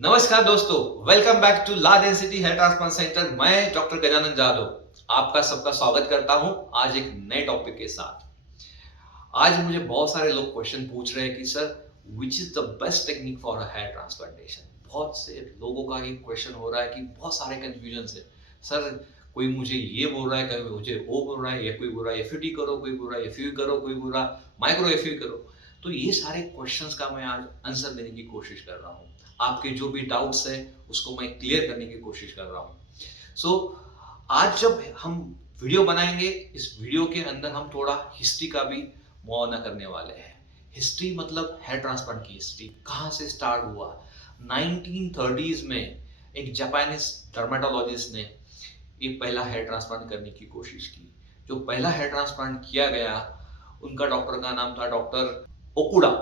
नमस्कार दोस्तों, welcome back to la density hair transplant centre. मैं डॉक्टर गजानन जादव आपका सबका स्वागत करता हूं आज एक नए टॉपिक के साथ। आज मुझे बहुत सारे लोग क्वेश्चन पूछ रहे हैं कि sir which is the best technique for a hair transplantation. बहुत से लोगों का ये क्वेश्चन हो रहा है कि बहुत सारे कंफ्यूजन है। सर कोई मुझे ये बोल रहा है, कोई मुझे वो बोल रहा है, या कोई बोल रहा है एफयूटी करो, कोई बोल रहा है एफयू करो, कोई बोल रहा है माइक्रो एफयू करो। तो ये सारे क्वेश्चंस का मैं आज आंसर देने की कोशिश कर रहा हूँ। आपके जो भी डाउट्स है उसको मैं क्लियर करने की कोशिश कर रहा हूँ। सो आज जब हम वीडियो बनाएंगे, इस वीडियो के अंदर हम थोड़ा हिस्ट्री का भी मुआयना करने वाले हैं। हिस्ट्री मतलब हेयर ट्रांसप्लांट की हिस्ट्री कहाँ से स्टार्ट हुआ। 1930s में एक जापानीज डर्मेटोलॉजिस्ट ने ये पहला हेयर ट्रांसप्लांट करने की कोशिश की। जो पहला हेयर ट्रांसप्लांट किया गया, उनका डॉक्टर का नाम था डॉक्टर ओकुडा।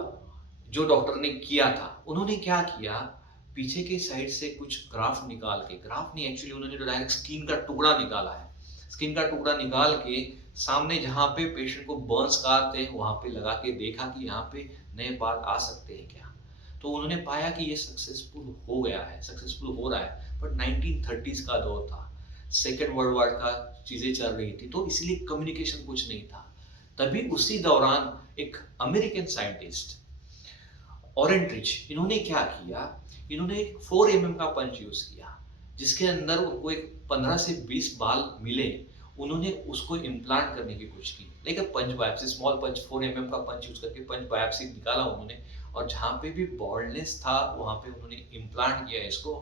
जो डॉक्टर ने किया था, उन्होंने क्या किया, पीछे के साइड से कुछ ग्राफ्ट निकाल के, ग्राफ्ट नहीं एक्चुअली उन्होंने तो डायरेक्ट स्किन का टुकड़ा निकाला है। स्किन का टुकड़ा निकाल के सामने जहाँ पे पेशेंट को बर्न स्कार थे वहां पे लगा के देखा कि यहाँ पे नए बाल आ सकते हैं क्या। तो उन्होंने पाया कि ये सक्सेसफुल हो गया है, सक्सेसफुल हो रहा है। बट 1930s का दौर था, सेकेंड वर्ल्ड वॉर का चीजें चल रही थी, तो इसलिए कम्युनिकेशन कुछ नहीं था। तभी उसी दौरान एक अमेरिकन साइंटिस्ट ऑरेंट्रिच, इन्होंने क्या किया, इन्होंने एक 4 का पंच यूज किया जिसके अंदर उनको एक 15 से 20 बाल मिले। उन्होंने उसको इम्प्लांट करने की कोशिश की, लेकिन पंच बायोप्सी, स्मॉल पंच 4 का पंच यूज करके पंच बायोप्सी निकाला उन्होंने, और जहाँ पे भी बॉल्डनेस था वहाँ पे उन्होंने इम्प्लांट किया इसको,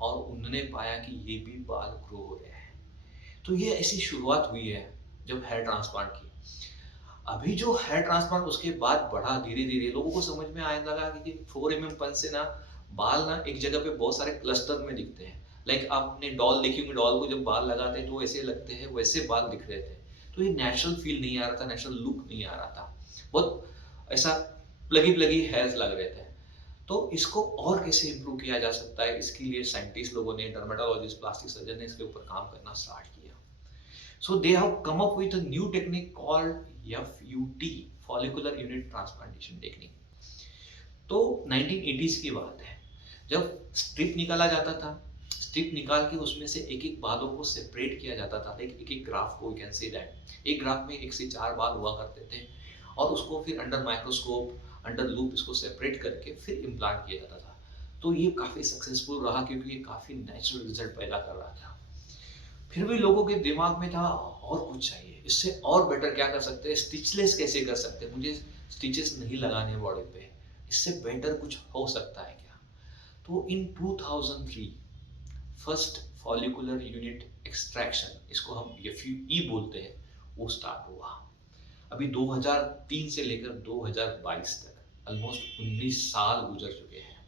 और उन्होंने पाया कि ये भी बाल ग्रो हो रहे हैं। तो ये ऐसी शुरुआत हुई है जब हेयर ट्रांसप्लांट की। अभी जो हेयर ट्रांसप्लांट उसके बाद बढ़ा, धीरे धीरे लोगों को समझ में आने लगा कि 4 पंच से ना बाल ना एक जगह पे बहुत सारे क्लस्टर में दिखते हैं। लाइक आपने डॉल देखी होंगी, डॉल को जब बाल लगाते हैं तो ऐसे लगते हैं, वैसे बाल दिख रहे थे। तो ये नेचुरल फील नहीं आ रहा था, नेचुरल लुक नहीं आ रहा था, बहुत ऐसा प्लगी प्लगी हेयर्स लग रहे थे। तो इसको और कैसे इंप्रूव किया जा सकता है, इसके लिए साइंटिस्ट लोगों ने, डर्मेटोलॉजिस्ट, प्लास्टिक सर्जन ने इसके ऊपर काम करना स्टार्ट किया। So they have come up with a new technique called FUT, follicular unit transplantation technique. तो 1980s की बात है, जब स्ट्रिप निकाला जाता था। स्ट्रिप निकाल के उसमें से एक एक बालों को सेपरेट किया जाता था, लाइक एक एक ग्राफ को, कैन से दैट एक ग्राफ में 1 से 4 बाल हुआ करते थे, और उसको फिर अंडर माइक्रोस्कोप, अंडर लूप इसको सेपरेट करके फिर इम्प्लांट किया जाता था। तो ये काफ़ी सक्सेसफुल रहा क्योंकि ये काफ़ी नेचुरल रिजल्ट पैदा कर रहा था। फिर भी लोगों के दिमाग में था और कुछ चाहिए, इससे और बेटर क्या कर सकते हैं, स्टिचलेस कैसे कर सकते हैं, मुझे स्टिचेस नहीं लगाने बॉडी पे, इससे बेटर कुछ हो सकता है क्या। तो इन 2003 फर्स्ट फॉलिकुलर यूनिट एक्सट्रैक्शन, इसको हम एफयूई बोलते हैं, वो स्टार्ट हुआ। अभी 2003 से लेकर 2022 तक ऑलमोस्ट 19 साल गुजर चुके हैं।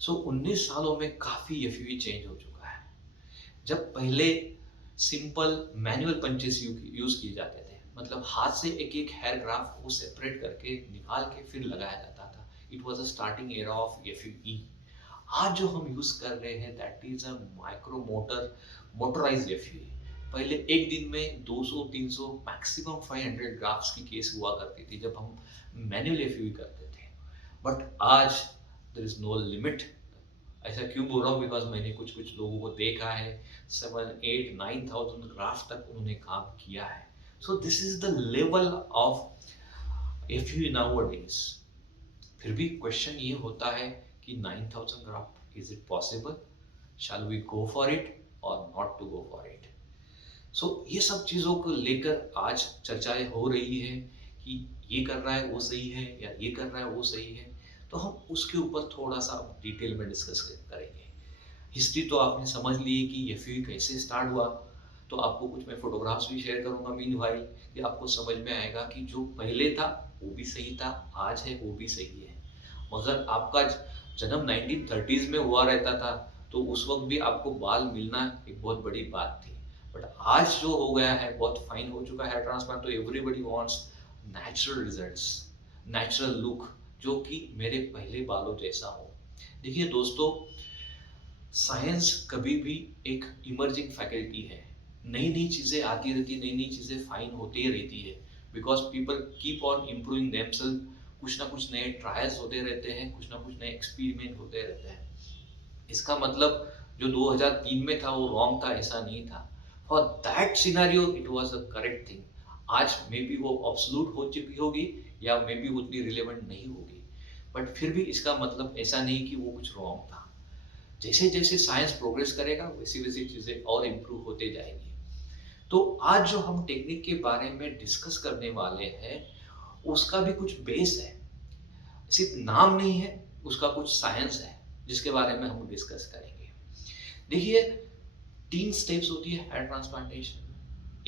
सो 19 सालों में काफी एफयूई चेंज हो चुका है। जब पहले सिंपल मैनुअल पंचेस यूज किए जाते थे, मतलब हाथ से एक एक हेयर ग्राफ्ट को सेपरेट करके निकाल के फिर लगाया जाता था, it was a starting era of FUE. आज जो हम यूज कर रहे हैं that is a micro motorised FUE. पहले एक दिन में 200 300 मैक्सिमम 500 ग्राफ्स की केस हुआ करती थी जब हम मैनुअल एफयूई करते थे। बट आज देयर इज नो लिमिट। ऐसा क्यों बोल रहा हूँ, बिकॉज मैंने कुछ कुछ लोगों को देखा है, 7 8 9,000 ग्राफ तक उन्होंने काम किया है। So this is the level of F U nowadays. फिर भी क्वेश्चन ये होता है कि 9,000 graph, is it possible, shall we go for it और not to go for it. So ये सब चीज़ों को लेकर आज चर्चाएं हो रही है कि ये कर रहा है वो सही है या ये कर रहा है वो सही है। तो हम उसके ऊपर थोड़ा सा डिटेल में डिस्कस करेंगे। हिस्ट्री तो आपने समझ ली कि ये फील्ड कैसे स्टार्ट हुआ, तो आपको कुछ मैं फोटोग्राफ्स भी शेयर करूंगा मीनवाइल, कि आपको समझ में आएगा कि जो पहले था वो भी सही था, आज है वो भी सही है। मगर आपका जन्म 1930s में हुआ रहता था तो उस वक्त भी आपको बाल मिलना एक बहुत बड़ी बात थी। बट आज जो हो गया है, बहुत फाइन हो चुका है ट्रांसप्लांट, तो everybody wants natural results, natural look, जो कि मेरे पहले बालों जैसा हो। देखिए दोस्तों, साइंस कभी भी एक इमर्जिंग फैकल्टी है। नई नई चीजें आती रहती, नई नई चीजें फाइन होती रहती है, because people keep on improving themselves. कुछ ना कुछ नए ट्रायल्स होते रहते हैं, कुछ ना कुछ नए एक्सपेरिमेंट होते रहते हैं। इसका मतलब जो 2003 में था वो रॉन्ग था ऐसा नहीं था। For that scenario it was a correct thing. आज मे बी वो ऑब्सोल्यूट हो चुकी होगी या मे बी उतनी रिलेवेंट नहीं होगी, बट फिर भी इसका मतलब ऐसा नहीं कि वो कुछ रॉन्ग था। जैसे जैसे साइंस प्रोग्रेस करेगा वैसी वैसी चीजें और इम्प्रूव होते जाएंगी। तो आज जो हम टेक्निक के बारे में डिस्कस करने वाले हैं उसका भी कुछ बेस है, सिर्फ नाम नहीं है, उसका कुछ साइंस है जिसके बारे में हम डिस्कस करेंगे। देखिए, 3 स्टेप्स होती है हेयर ट्रांसप्लांटेशन में।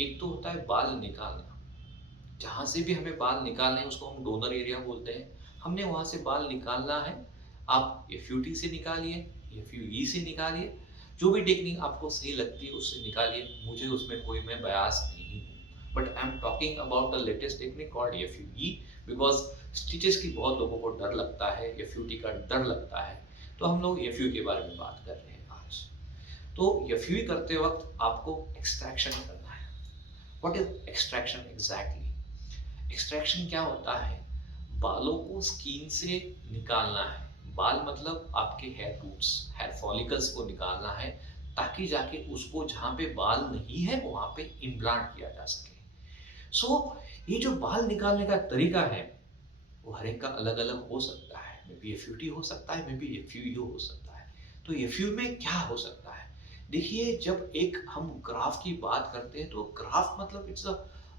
एक तो होता है बाल निकालना, जहां से भी हमें बाल निकालने हैं उसको हम डोनर एरिया बोलते हैं। हमने वहां से बाल निकालना है। आप एफयूटी से निकालिए, एफयूई से निकालिए, जो भी टेक्निक आपको सही लगती है उससे निकालिए। मुझे उसमें कोई मैं बयास नहीं हूँ, but I am talking about the latest technique called FUE, because stitches की बहुत लोगों को डर लगता है, एफयूटी का डर लगता है, तो हम लोग एफयू के बारे में बात कर रहे हैं आज। तो एफयूई करते वक्त आपको एक्सट्रैक्शन करना है। What is extraction exactly? Extraction क्या होता है? बालों को स्किन से निकालना है। बाल मतलब आपके हेयर रूट्स, हेयर फॉलिकल्स को निकालना है, ताकि जाके उसको जहाँ पे बाल नहीं है वहां पे इम्प्लांट किया जा सके। ये जो बाल निकालने का तरीका है वो हर एक का अलग अलग हो सकता है। मे बी एफयूटी हो सकता है, मे बी एफयूयू हो सकता है। तो एफयू में क्या हो सकता है? देखिए, जब एक हम ग्राफ की बात करते हैं तो ग्राफ मतलब it's a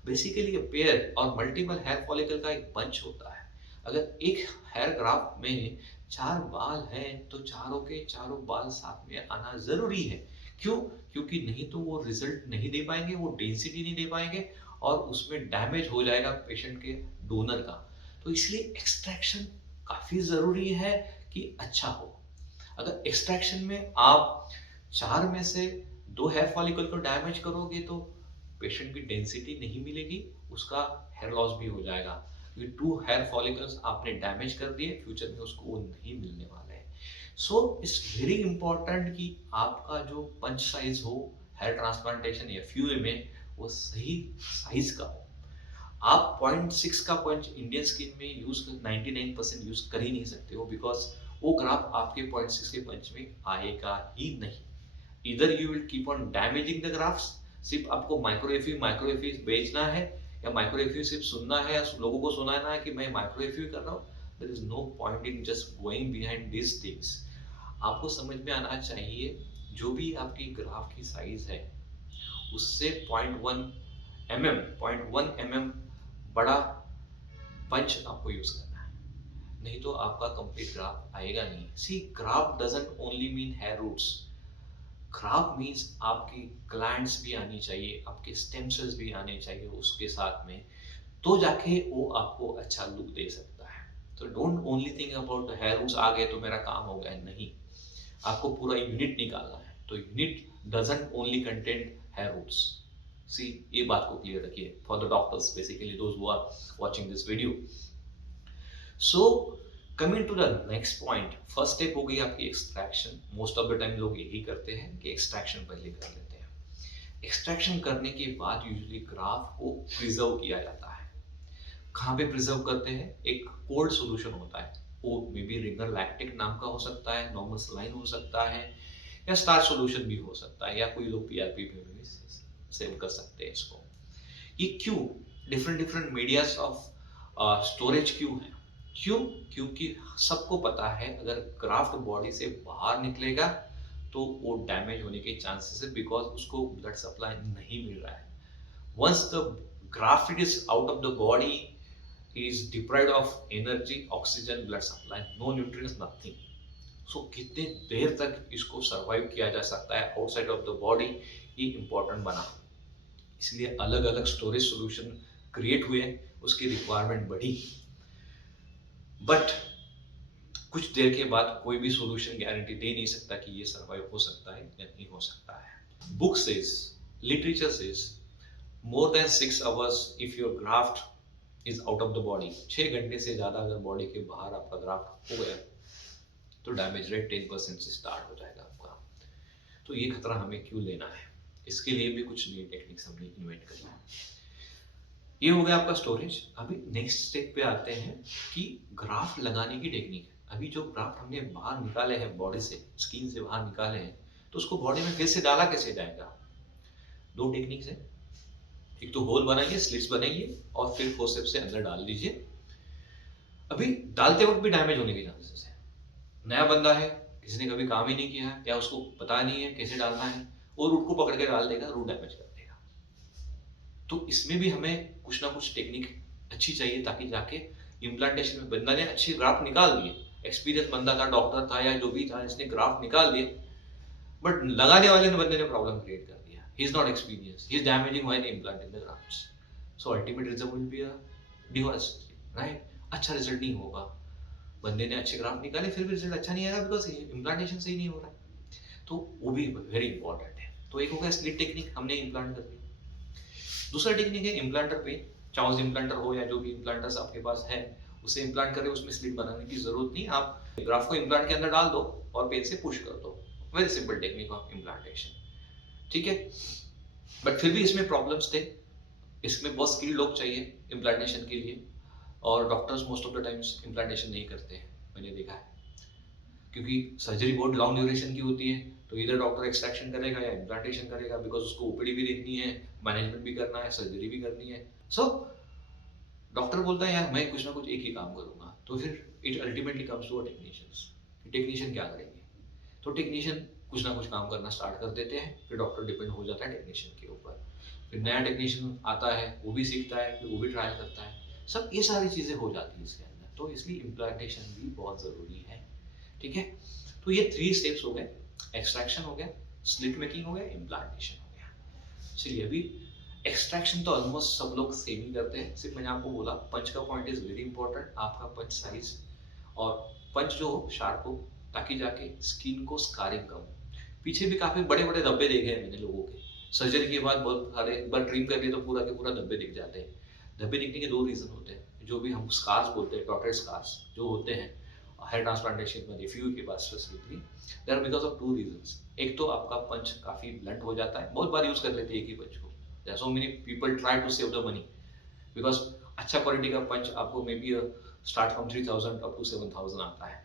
basically a pair और मल्टीपल हेयर फॉलिकल का एक बंच होता है। अगर एक हेयर ग्राफ में 4 बाल हैं तो चारों के चारों बाल साथ में आना जरूरी है। क्यों? क्योंकि नहीं तो वो रिजल्ट नहीं दे पाएंगे, वो डेंसिटी नहीं दे पाएंगे और उसमें डैमेज हो जाएगा पेशेंट के डोनर का। तो इसलिए एक्सट्रैक्शन काफी जरूरी है कि अच्छा हो। अगर एक्सट्रैक्शन में आप 4 में से 2 हेयर फॉलिकल को डैमेज करोगे तो पेशेंट की डेंसिटी नहीं मिलेगी, उसका हेयर लॉस भी हो जाएगा, क्योंकि 2 हेयर फॉलिकल्स आपने डैमेज कर दिए, फ्यूचर में उसको वो नहीं मिलने वाले हैं। इट्स वेरी इंपॉर्टेंट कि आपका जो पंच साइज हो हेयर ट्रांसप्लांटेशन या फ्यूए में वो सही साइज का हो। आप 0.6 का पंच इंडियन स्किन में यूज 99% यूज कर ही नहीं सकते हो, बिकॉज वो ग्राफ आपके 0.6 के पंच में आएगा ही नहीं। इधर you will keep on damaging the graphs. सिर्फ आपको माइक्रोएफी बेचना है या माइक्रोएफी सिर्फ सुनना है या लोगों को सुनाना है कि मैं माइक्रोएफी कर रहा हूँ, there is no point in just going behind this things. आपको समझ में आना चाहिए जो भी आपकी ग्राफ की साइज है उससे 0.1 mm बड़ा पंच आपको यूज करना है, नहीं तो आपका कंप्लीट ग्राफ आएगा नहीं। See, graft doesn't only mean hair roots. Graft means आपकी ग्लैंड्स भी आनी चाहिए, आपके स्टेम सेल्स भी आने चाहिए उसके साथ में, तो जाके वो आपको अच्छा लुक दे सकता है। तो don't only think about hair roots आ गए तो मेरा काम हो गया, नहीं। आपको पूरा यूनिट निकालना है, तो unit doesn't only contain hair roots. See, ये बात को क्लियर रखिए for the doctors, basically those who are watching this video. So coming to the next point, first step हो गई आपकी extraction. Most of the time लोग यही करते हैं कि एक्सट्रैक्शन पहले कर लेते हैं। एक्सट्रैक्शन करने के बाद यूजुअली ग्राफ को प्रिजर्व किया जाता है। कहाँ पे प्रिजर्व करते हैं? एक कोल्ड सॉल्यूशन होता है, वो मे बी रिंगर लैक्टिक नाम का हो सकता है, नॉर्मल सलाइन हो सकता है, या स्टार सॉल्यूशन भी हो सकता है, या कोई लोग पीआरपी में भी सेव कर सकते हैं इसको। ये क्यों different different medias of storage क्यों है? क्यों? क्योंकि सबको पता है अगर ग्राफ्ट बॉडी से बाहर निकलेगा तो वो डैमेज होने के चांसेस है, बिकॉज उसको ब्लड सप्लाई नहीं मिल रहा है। Once the graft is out of the body, he is deprived of energy, oxygen, blood supply, no nutrients, nothing. कितने देर तक इसको सरवाइव किया जा सकता है आउटसाइड ऑफ द बॉडी, ये इंपॉर्टेंट बना। इसलिए अलग अलग स्टोरेज सॉल्यूशन क्रिएट हुए, उसकी रिक्वायरमेंट बढ़ी। बट कुछ देर के बाद कोई भी सॉल्यूशन गारंटी दे नहीं सकता कि ये सरवाइव हो सकता है या नहीं हो सकता है। Book says, literature says, more than 6 hours if your graft is out of the body, 6 घंटे से ज्यादा अगर बॉडी के बाहर आपका ग्राफ्ट हो गया तो डैमेज रेट 10% से स्टार्ट हो जाएगा आपका। तो ये खतरा हमें क्यों लेना है? इसके लिए भी कुछ नई टेक्निक्स हमने इन्वेंट करी है। ये हो गया आपका स्टोरेज। अभी नेक्स्ट स्टेप पे आते हैं कि ग्राफ्ट लगाने की टेक्निक। अभी जो ग्राफ्ट हमने बाहर निकाले हैं बॉडी से, स्किन से बाहर निकाले हैं, तो उसको बॉडी में फिर से डाला कैसे जाएगा? दो टेक्निक्स है। एक तो होल बनाइए, स्लिट्स बनाइए और फिर फोर्सेप्स से अंदर डाल दीजिए। अभी डालते वक्त भी डैमेज होने के चांसेस है। नया बंदा है, किसी ने कभी काम ही नहीं किया है या उसको पता नहीं है कैसे डालना है, और रूट को पकड़ के डाल देगा, रूट डैमेज कर देगा। तो इसमें भी हमें कुछ ना कुछ टेक्निक अच्छी चाहिए ताकि जाके इम्प्लांटेशन में बंदा ने अच्छी ग्राफ्ट निकाल दिए, एक्सपीरियंस बंदा था, डॉक्टर था या जो भी था, इसने ग्राफ्ट निकाल दिए, बट लगाने वाले ने बंदे ने प्रॉब्लम क्रिएट कर दिया। He is not experience, he is damaging why the implant in the grafts. So ultimate result will be a divorce, right? अच्छा रिजल्ट नहीं होगा। बंदे ने अच्छे ग्राफ्ट निकाले फिर भी रिजल्ट अच्छा नहीं आएगा बिकॉज इम्प्लांटेशन सही नहीं हो रहा है। तो वो भी वेरी इंपॉर्टेंट है। तो एक हो गया स्लिट टेक्निक, हमने इम्प्लांट कर दी। दूसरा टेक्निक है इम्प्लांटर पे, चाउस इम्प्लांटर हो या जो भी इम्प्लांटर्स आपके पास है उसे इम्प्लांट करें, उसमें स्लिट बनाने की जरूरत नहीं। आप ग्राफ को इम्प्लांट के अंदर डाल दो और पेन से पुश कर दो। Very simple technique of implantation, ठीक है। बट फिर भी इसमें प्रॉब्लम्स थे। इसमें बहुत स्किल्ड लोग चाहिए इम्प्लांटेशन के लिए, और doctors most of the times implantation नहीं करते हैं, मैंने देखा है। क्योंकि सर्जरी बहुत लॉन्ग ड्यूरेशन की होती है, तो इधर डॉक्टर एक्सट्रैक्शन करेगा या इम्प्लांटेशन करेगा, बिकॉज उसको ओपीडी भी देखनी है, मैनेजमेंट भी करना है, सर्जरी भी करनी है। सो डॉक्टर बोलता है यार मैं कुछ ना कुछ एक ही काम करूंगा, तो फिर it ultimately comes to a technicians. Technician क्या करेंगे? तो टेक्नीशियन कुछ ना कुछ काम करना स्टार्ट कर देते हैं, फिर डॉक्टर डिपेंड हो जाता है टेक्नीशियन के ऊपर। फिर नया टेक्नीशियन आता है, वो भी सीखता है, फिर वो भी ट्रायल करता है, सब ये सारी चीज़ें हो जाती हैं इसके अंदर। तो इसलिए इम्प्लांटेशन भी बहुत ज़रूरी है, ठीक है। तो ये 3 स्टेप्स हो गए, एक्सट्रैक्शन हो गया, स्लिट मेकिंग हो गया, इम्प्लांटेशन हो गया। चलिए अभी एक्सट्रैक्शन तो ऑलमोस्ट सब लोग सेम ही करते हैं, सिर्फ मैंने आपको बोला पंच का पॉइंट इज वेरी इंपॉर्टेंट, आपका पंच साइज और पंच जो हो शार्प हो, ताकि जाके स्किन को स्कारिंग कम हो। पीछे भी काफी बड़े बड़े धब्बे देखे हैं मैंने लोगों के, सर्जरी के बाद बहुत सारे, एक बार ट्रिम कर लिए तो पूरा के पूरा धब्बे दिख जाते हैं। धब्बे दिखने के 2 रीजन होते हैं, जो भी हम स्कार्स बोलते हैं, डॉटेड स्कार्स जो होते हैं हेयर ट्रांसप्लांटेशन में फ्यू के पास specifically, there are because of 2 reasons. एक तो आपका पंच काफी ब्लंट हो जाता है, बहुत बार यूज कर लेते हैं एक ही पंच को। There are so many people try to save the money because अच्छा क्वालिटी का पंच आपको may be start from 3000 up to 7000 आता है,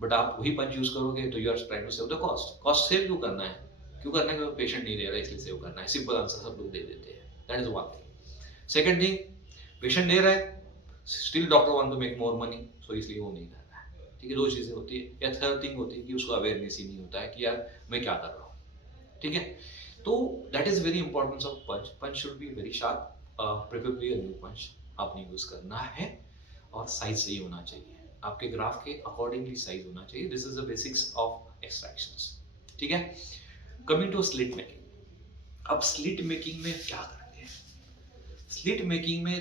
बट आप वही पंच यूज करोगे तो you are trying to save the cost. Cost save क्यों करना है? क्यों करना है? क्योंकि पेशेंट नहीं दे रहा है इसलिए सेव करना है। सिंपल आंसर सब लोग दे देते हैं, that is one thing. Second thing, patient दे रहा है, still doctor want to make more money, so इसलिए वो नहीं कर रहा है, ठीक है। 2 चीजें होती है। या थर्ड थिंग होती है कि उसको अवेयरनेस ही नहीं होता है कि यार मैं क्या कर रहा हूँ, ठीक है। तो that is very importance of punch. Punch should be very sharp, preferably a new punch आपने यूज करना है, और साइज सही होना चाहिए, आपके ग्राफ के अकॉर्डिंगली साइज होना चाहिए। This is the basics of extractions, ठीक है। Coming to slit making. अब स्लिट मेकिंग में क्या करते हैं? स्लिट मेकिंग में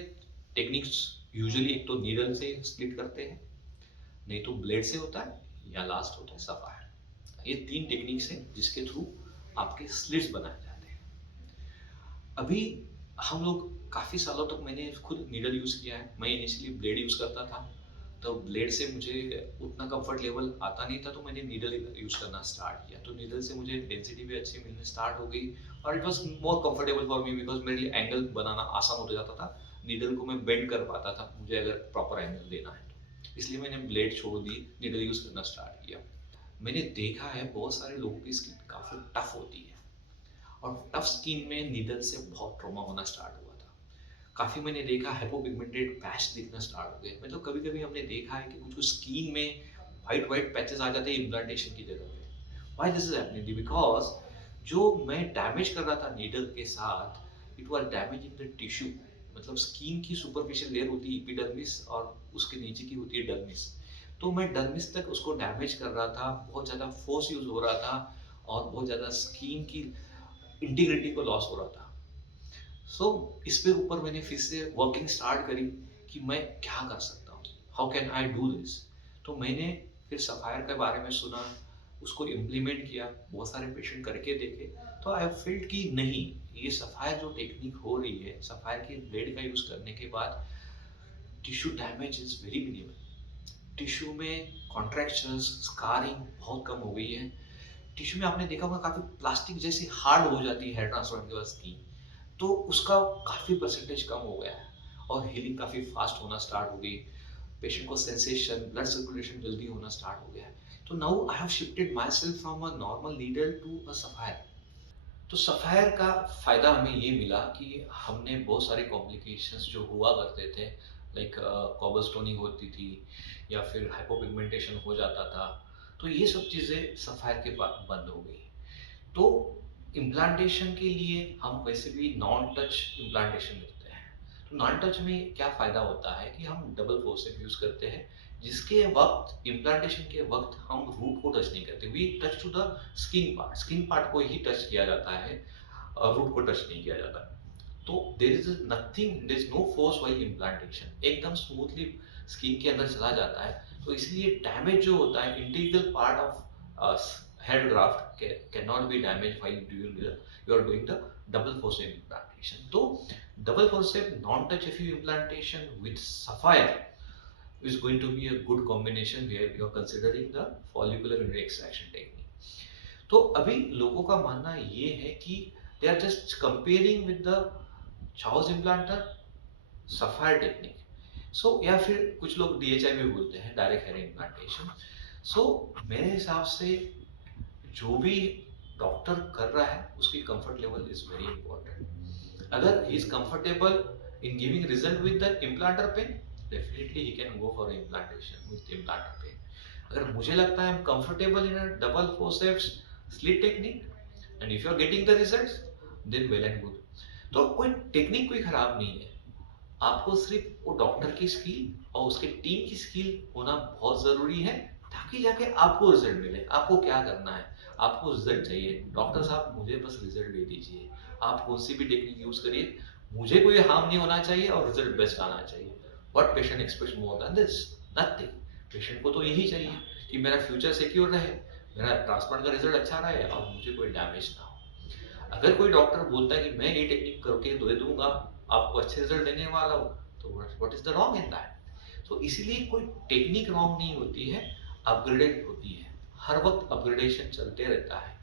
टेक्निक्स यूजुअली एक तो नीडल से स्लिट करते हैं, नहीं तो ब्लेड से होता है, या लास्ट होता है सफायर। ये 3 टेक्निक्स हैं जिसके थ्रू आपके स्लिट्स बनाए जाते हैं। अभी हम लोग काफी सालों तक मैंने खुद नीडल यूज किया है। मैं इनिशियली ब्लेड यूज करता था, तो ब्लेड से मुझे उतना कंफर्ट लेवल आता नहीं था, तो मैंने नीडल यूज करना स्टार्ट किया। तो नीडल से मुझे डेंसिटी भी अच्छी मिलने स्टार्ट हो गई, और it was more comfortable for me because मेरे लिए एंगल बनाना आसान हो जाता था। नीडल को मैं बेंड कर पाता था मुझे अगर प्रॉपर एंगल देना है तो, इसलिए मैंने ब्लेड छोड़ दी, नीडल यूज करना स्टार्ट किया। मैंने देखा है बहुत सारे लोगों की स्किन काफी टफ होती है, और टफ स्किन में नीडल से बहुत ट्रॉमा होना स्टार्ट हुआ था। काफी मैंने देखा हाइपोपिगमेंटेड पैच दिखना स्टार्ट हो गए। मतलब कभी कभी हमने देखा है कि कुछ कुछ स्किन में वाइट वाइट पैचेस आ जाते हैं इम्प्लांटेशन की जगह पे। Why this is happening? Because जो मैं डैमेज कर रहा था नीडल के साथ, it was damaging the tissue. मतलब स्किन की सुपरफिशियल लेयर होती है एपिडर्मिस, और उसके नीचे की होती है डर्मिस। तो मैं डर्मिस तक उसको डैमेज कर रहा था, बहुत ज़्यादा फोर्स यूज हो रहा था, और बहुत ज़्यादा स्किन की इंटीग्रिटी को लॉस हो रहा था। सो इस पे ऊपर मैंने फिर से वर्किंग स्टार्ट करी कि मैं क्या कर सकता हूँ, how can I do this. तो मैंने फिर सफायर के बारे में सुना, उसको इम्प्लीमेंट किया, बहुत सारे पेशेंट करके देखे, तो आई फील्ड कि नहीं, ये सफायर जो टेक्निक हो रही है, सफायर के ब्लेड का यूज करने के बाद tissue damage is very minimal. Tissue में कॉन्ट्रैक्शंस, स्कारिंग बहुत कम हो गई है। टिश्यू में आपने देखा होगा काफी प्लास्टिक जैसी हार्ड हो जाती है हेयर ट्रांसप्लांट के बाद स्किन, तो उसका काफी परसेंटेज कम हो गया है, और हीलिंग काफी फास्ट होना स्टार्ट हो गई। पेशेंट को सेंसेशन, ब्लड सर्कुलेशन जल्दी होना स्टार्ट हो गया है। तो now I have shifted myself from a normal needle to a sapphire. तो सफ़ायर का फ़ायदा हमें ये मिला कि हमने बहुत सारे कॉम्प्लिकेशंस जो हुआ करते थे, लाइक कॉबलस्टोनिंग होती थी या फिर हाइपोपिगमेंटेशन हो जाता था, तो ये सब चीज़ें सफ़ायर के बाद बंद हो गई। तो इम्प्लांटेशन के लिए हम वैसे भी नॉन टच इम्प्लांटेशन लेते हैं। तो नॉन टच में क्या फ़ायदा होता है कि हम डबल फोर्सेप यूज़ करते हैं, जिसके वक्त इम्प्लांटेशन के वक्त हम रूट को टच नहीं करते। We touch to the skin part को ही टच किया जाता है, रूट को टच नहीं किया जाता। तो there is nothing, there is no force while implantation, एकदम स्मूथली स्किन के अंदर चला जाता है। तो इसलिए डैमेज जो होता है integral part of head graft cannot be damaged while you are doing the double forceps implantation. So double forceps non-touch FU implantation with sapphire is going to be a good combination where you are considering the follicular extraction technique. तो अभी लोगों का मानना ये है कि they are just comparing with the Chau's implanter sapphire technique. So या फिर कुछ लोग DHI भी बोलते हैं, डायरेक्ट हेयर इम्प्लांटेशन। सो मेरे हिसाब से जो भी डॉक्टर कर रहा है उसकी comfort level is very important. अगर he is comfortable in giving result with the implanter pen, definitely he can go for implantation with implanter pen. अगर मुझे लगता है I am comfortable in a double forceps slit technique and if you are getting the results, then well and good. तो कोई technique कोई खराब नहीं है, आपको सिर्फ वो डॉक्टर की स्किल और उसके टीम की स्किल होना बहुत जरूरी है, ताकि जाके आपको रिजल्ट मिले। आपको क्या करना है, आपको रिजल्ट चाहिए, डॉक्टर साहब मुझे बस रिजल्ट दे दीजिए, आप कौन सी भी टेक्निक यूज करिए, मुझे कोई हार्म नहीं होना चाहिए और रिजल्ट बेस्ट आना चाहिए। What patient aspects more than this? Nothing. Patient को तो यही चाहिए कि मेरा फ्यूचर सिक्योर रहे, मेरा ट्रांसप्लांट का रिजल्ट अच्छा रहे और मुझे कोई डैमेज ना हो। अगर कोई डॉक्टर बोलता है कि मैं ये टेक्निक करके दे दूंगा, आपको अच्छे रिजल्ट देने वाला हो, तो what is the wrong in that? तो इसीलिए कोई टेक्निक रॉन्ग नहीं होती है, अपग्रेडेड होती है। हर वक्त अपग्रेडेशन चलते रहता है।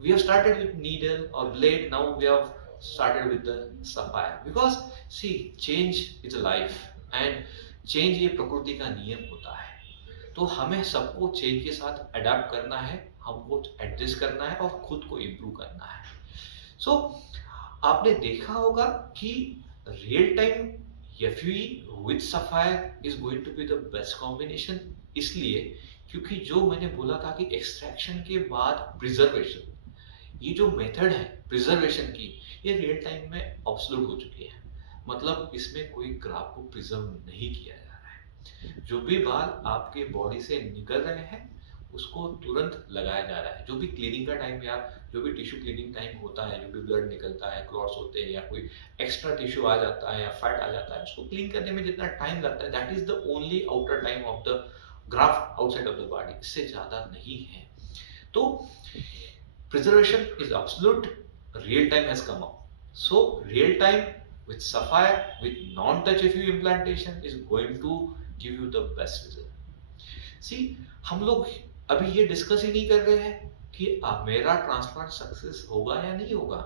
We have started with needle or blade, now we have started with the sapphire, because see, change is a life and change ये प्रकृति का नियम होता है। तो हमें सबको चेंज के साथ अडेप्ट करना है, हमको एडजस्ट करना है और खुद को इम्प्रूव करना है। सो आपने देखा होगा कि real time FUE with sapphire is going to be the best combination, इसलिए क्योंकि जो मैंने बोला था कि एक्सट्रैक्शन के बाद प्रिजर्वेशन, ये जो मेथड है प्रिजर्वेशन की, ये रियल टाइम में ऑब्सोल्यूट हो चुकी है। मतलब इसमें कोई ग्राफ को प्रिजर्व नहीं किया जा रहा है। जो भी बाल आपके बॉडी से निकल रहे हैं उसको तुरंत लगाया जा रहा है। जो भी क्लीनिंग का टाइम या जो भी टिश्यू क्लीनिंग टाइम होता है, जो भी ब्लड निकलता है, क्लॉट्स होते हैं या कोई एक्स्ट्रा टिश्यू आ जाता है या फैट आ जाता है, उसको क्लीन करने में जितना टाइम लगता है, that is the only outer time of the graft outside of the body, इससे ज्यादा नहीं है। तो preservation is absolute, real time has come up. So real time with sapphire with non-touch FU implantation is going to give you the best result. See, हम लोग अभी ये discuss ही नहीं कर रहे हैं कि मेरा ट्रांसप्लांट सक्सेस होगा या नहीं होगा,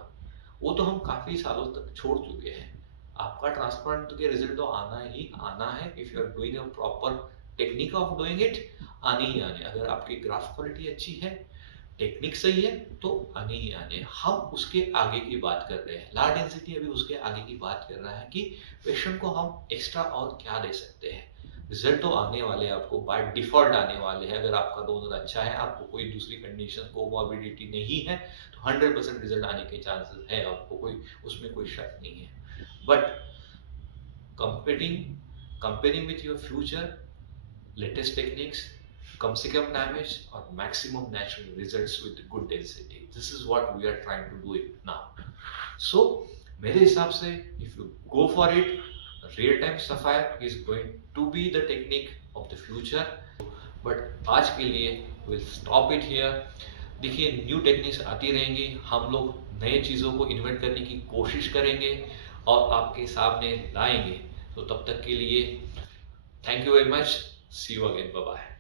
वो तो हम काफी सालों तक छोड़ चुके हैं। आपका ट्रांसप्लांट के रिजल्ट तो आना ही आना है, if you are doing a proper technique of doing it, आने ही आने। अगर आपकी ग्राफ क्वालिटी अच्छी है, टेक्निक सही है, तो आने ही आने। हम उसके आगे की बात कर रहे हैं, ला डेंसिटी अभी उसके आगे की बात कर रहा है कि पेशेंट को हम एक्स्ट्रा और क्या दे सकते हैं। रिजल्ट तो आने वाले हैं, आपको बाय डिफॉल्ट आने वाले हैं। अगर आपका डोनर अच्छा है, आपको कोई दूसरी कंडीशन कोमॉर्बिडिटी नहीं है, तो 100% रिजल्ट आने के चांसेस है, आपको कोई उसमें कोई शक नहीं है। But comparing with your future latest techniques, कम से कम डैमेज और maximum natural results with good density, this is what we are trying to do it now. So मेरे हिसाब से if you go for it, real time sapphire is going to be the technique of the future. But आज के लिए will stop it here. देखिए, new techniques आती रहेंगी, हम लोग नए चीज़ों को इन्वेंट करने की कोशिश करेंगे और आपके सामने लाएंगे। तो तब तक के लिए thank you very much, see you again, bye bye.